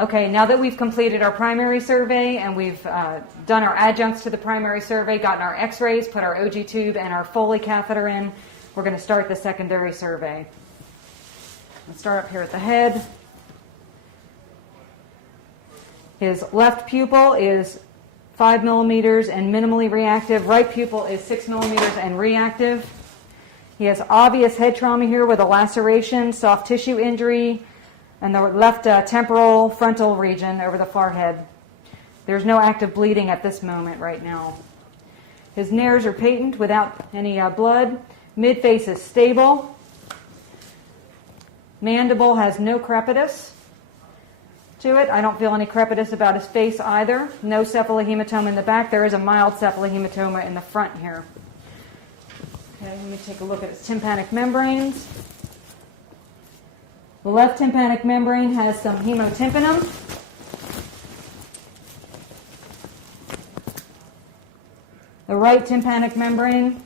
Okay, now that we've completed our primary survey and we've done our adjuncts to the primary survey, gotten our x-rays, put our OG tube and our Foley catheter in, we're going to start the secondary survey. Let's start up here at the head. His left pupil is 5 millimeters and minimally reactive. Right pupil is 6 millimeters and reactive. He has obvious head trauma here with a laceration, soft tissue injury, and the left temporal frontal region over the forehead. There's no active bleeding at this moment right now. His nares are patent without any blood. Midface is stable. Mandible has no crepitus to it. I don't feel any crepitus about his face either. No cephalohematoma in the back. There is a mild cephalohematoma in the front here. Okay, let me take a look at his tympanic membranes. The left tympanic membrane has some hemotympanum. The right tympanic membrane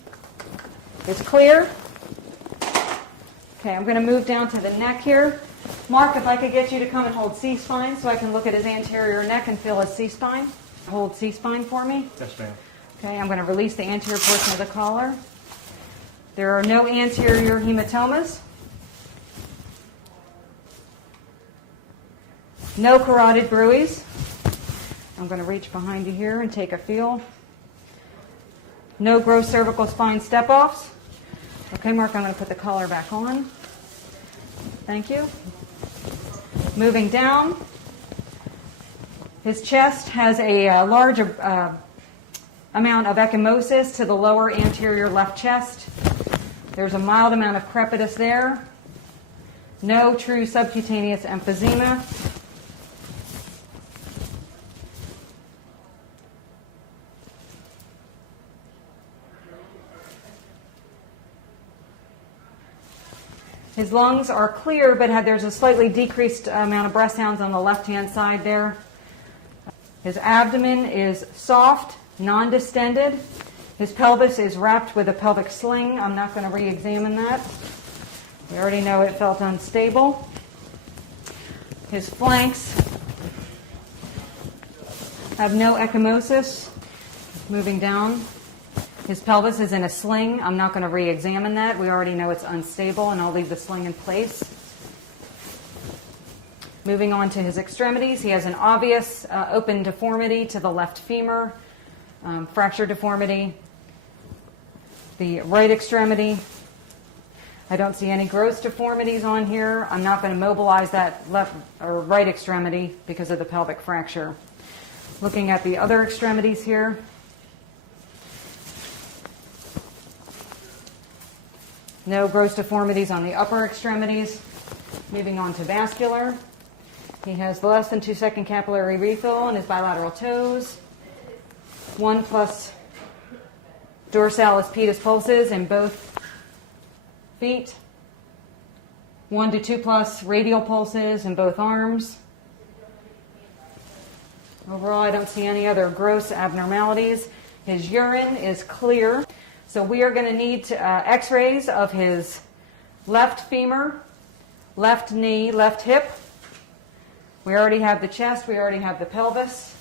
is clear. Okay, I'm going to move down to the neck here. Mark, if I could get you to come and hold C-spine so I can look at his anterior neck and feel his C-spine. Hold C-spine for me. Yes, ma'am. Okay, I'm going to release the anterior portion of the collar. There are no anterior hematomas. No carotid bruits. I'm going to reach behind you here and take a feel. No gross cervical spine step-offs. Okay, Mark, I'm going to put the collar back on. Thank you. Moving down. His chest has a large amount of ecchymosis to the lower anterior left chest. There's a mild amount of crepitus there. No true subcutaneous emphysema. His lungs are clear, but there's a slightly decreased amount of breath sounds on the left-hand side there. His abdomen is soft, non-distended. His pelvis is wrapped with a pelvic sling. I'm not going to re-examine that. We already know it felt unstable. His flanks have no ecchymosis. Moving down. His pelvis is in a sling. I'm not going to re-examine that. We already know it's unstable, and I'll leave the sling in place. Moving on to his extremities, he has an obvious open deformity to the left femur, fracture deformity. The right extremity, I don't see any gross deformities on here. I'm not going to mobilize that left or right extremity because of the pelvic fracture. Looking at the other extremities here, no gross deformities on the upper extremities. Moving on to vascular. He has less than 2-second capillary refill on his bilateral toes. 1+ dorsalis pedis pulses in both feet. 1 to 2+ radial pulses in both arms. Overall, I don't see any other gross abnormalities. His urine is clear. So we are going to need x-rays of his left femur, left knee, left hip. We already have the chest. We already have the pelvis.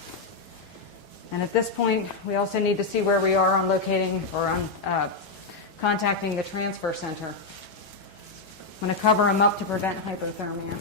And at this point, we also need to see where we are on locating or on contacting the transfer center. I'm going to cover him up to prevent hypothermia.